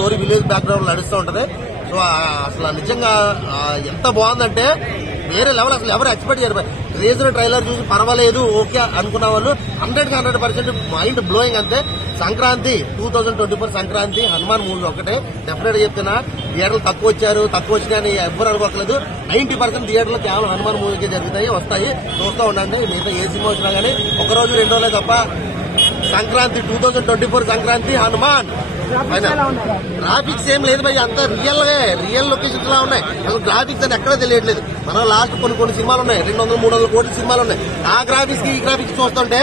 Story village background నడుస్తూ ఉంటది. So అసలు నిజంగా ఎంత బాగుందంటే వేరే లెవెల్. అసలు ఎవరు ఎక్స్పెక్ట్ చేయరు. రీజన్ ట్రైలర్ చూసి పర్వాలేదు ఓకే అనుకున్న వాళ్ళు 100% మైండ్ బ్లోయింగ్. అంతే సంక్రాంతి 2024 సంక్రాంతి హనుమాన్ మూవీ ఒకటే డెఫినెట్ గా చెప్తున్నా. థియేటర్లు తక్కువ వచ్చినాయని ఎవ్వరు అనుకోకలేదు. 90% థియేటర్లు కేవలం హనుమాన్ మూవీకి వస్తాయి. చూస్తూ ఉండండి. మిగతా ఏ సినిమా వచ్చినా గానీ ఒక రోజు 2 రోజులే తప్ప సంక్రాంతి 2024 సంక్రాంతి హనుమాన్. గ్రాఫిక్స్ ఏం లేదు భయ్, అంతా రియల్ లొకేషన్స్ లా ఉన్నాయి. అసలు గ్రాఫిక్స్ అని ఎక్కడా తెలియట్లేదు. మనం లాస్ట్ కొన్ని సినిమాలు ఉన్నాయి, 200-300 కోట్ల సినిమాలు ఉన్నాయి. ఆ గ్రాఫిక్స్ ఈ గ్రాఫిక్స్ చూస్తుంటే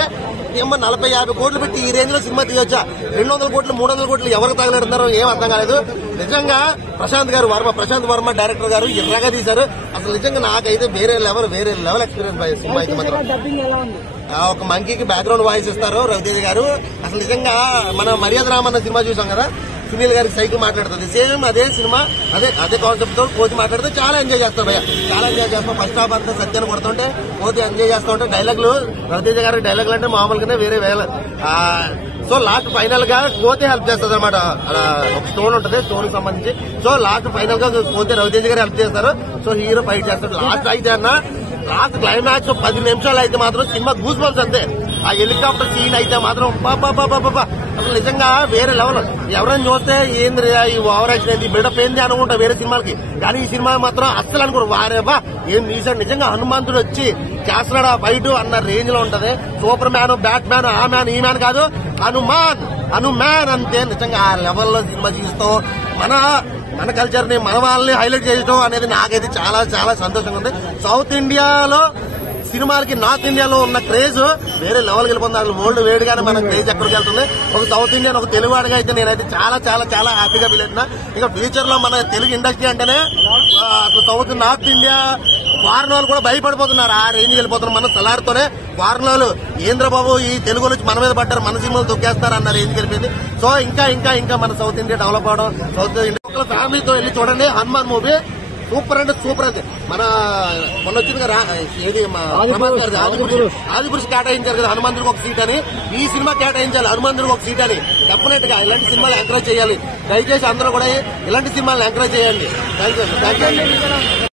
40-50 కోట్లు పెట్టి ఈ రేంజ్ లో సినిమా తీయొచ్చా? 200 కోట్లు 300 కోట్లు ఎవరికి తగలెడుతున్నారో ఏం అర్థం కాలేదు. నిజంగా ప్రశాంత్ వర్మ డైరెక్టర్ గారు ఎర్రగా తీశారు. అసలు నిజంగా నాకైతే వేరే లెవెల్ ఎక్స్పీరియన్స్ బాయ్ సినిమా అయితే మాత్రం. ఒక మంకీకి బ్యాక్గ్రౌండ్ వాయిస్ ఇస్తారు రవితేజ గారు. అసలు నిజంగా మన మర్యాద రామన్న సినిమా చూసాం కదా, సునీల్ గారికి సైకిల్ మాట్లాడుతుంది. సేమ్ అదే సినిమా అదే కాన్సెప్ట్ తో కోతి మాట్లాడితే చాలా ఎంజాయ్ చేస్తారు భయ్య. చాలా ఎంజాయ్ చేస్తాం. ఫస్ట్ హాఫ్ అంతా సత్యాన్ని కొడుతుంటే కోతి ఎంజాయ్ చేస్తూ ఉంటే డైలాగులు రవితేజ గారి డైలాగులు అంటే మామూలుగానే వేరే. సో లాస్ట్ ఫైనల్ గా కోతి హెల్ప్ చేస్తుంది అనమాట. ఒక స్టోన్ ఉంటుంది, స్టోన్ కి సంబంధించి. సో లాస్ట్ ఫైనల్ గా కోతి రవితేజ గారు హెల్ప్ చేస్తారు. సో హీరో ఫైట్ చేస్తాడు. లాస్ట్ క్లైమాక్స్ 10 నిమిషాలు అయితే మాత్రం సినిమా గూస్ బంప్స్ అంతే. ఆ హెలికాప్టర్ సీన్ అయితే మాత్రం అసలు నిజంగా వేరే లెవెల్. ఎవరైనా చూస్తే ఏంది ఈ ఓవర్ యాక్షన్ ఏంది బిల్డప్ ఏంది అనుకుంటా వేరే సినిమాలకి. కానీ ఈ సినిమా మాత్రం అస్సలు అనుకోరు. వారేవా ఏం తీసాడు. నిజంగా హనుమంతుడు వచ్చి చేస్తున్నాడు ఆ ఫైట్ అన్న రేంజ్ లో ఉంటది. సూపర్ మ్యాన్, బ్యాట్ మ్యాన్, ఆ మ్యాన్ ఈ మ్యాన్ కాదు, హనుమాన్ అంతే. నిజంగా ఆ లెవెల్లో సినిమా తీస్తాం. మన కల్చర్ ని మన వాళ్ళని హైలైట్ చేయడం అనేది నాకైతే చాలా చాలా సంతోషంగా ఉంది. సౌత్ ఇండియాలో సినిమాలకి నార్త్ ఇండియాలో ఉన్న క్రేజ్ వేరే లెవెల్కి వెళ్ళిపోతుంది. వరల్డ్ వేడిగానే మన క్రేజ్ ఎక్కడికి వెళ్తుంది. ఒక సౌత్ ఇండియన్ ఒక తెలుగు వాడిగా అయితే నేనైతే చాలా చాలా చాలా హ్యాపీగా ఫీల్ అవుతున్నా. ఇంకా ఫ్యూచర్ లో మన తెలుగు ఇండస్ట్రీ అంటేనే నార్త్ ఇండియా ఫారెన్ వాళ్ళు కూడా భయపడిపోతున్నారు. ఆ రేంజ్ వెళ్ళిపోతున్నారు. మన సలార్తోనే ఫారెన్ వాళ్ళు ఏంద్రబాబు ఈ తెలుగు నుంచి మన మీద పడ్డారు, మన సినిమాలు తొక్కేస్తారు అన్న రేంజ్ వెళ్ళిపోయింది. సో ఇంకా మన సౌత్ ఇండియా డెవలప్ అవడం, సౌత్ ఇండియా ఫ్యామిలీతో వెళ్ళి చూడండి హనుమాన్ మూవీ. సూపర్ అంటే సూపర్. అయితే మొన్న వచ్చింది కదా ఏది ఆదిపురుష్ కేటాయించారు కదా హనుమంతుడికి ఒక సీట్ అని. ఈ సినిమా కేటాయించాలి హనుమంతుడికి ఒక సీట్ అని. డెఫినెట్ గా ఇలాంటి సినిమాలు ఎంకరేజ్ చేయాలి. దయచేసి అందరూ కూడా ఇలాంటి సినిమాలు ఎంకరేజ్ చేయండి. Thank you.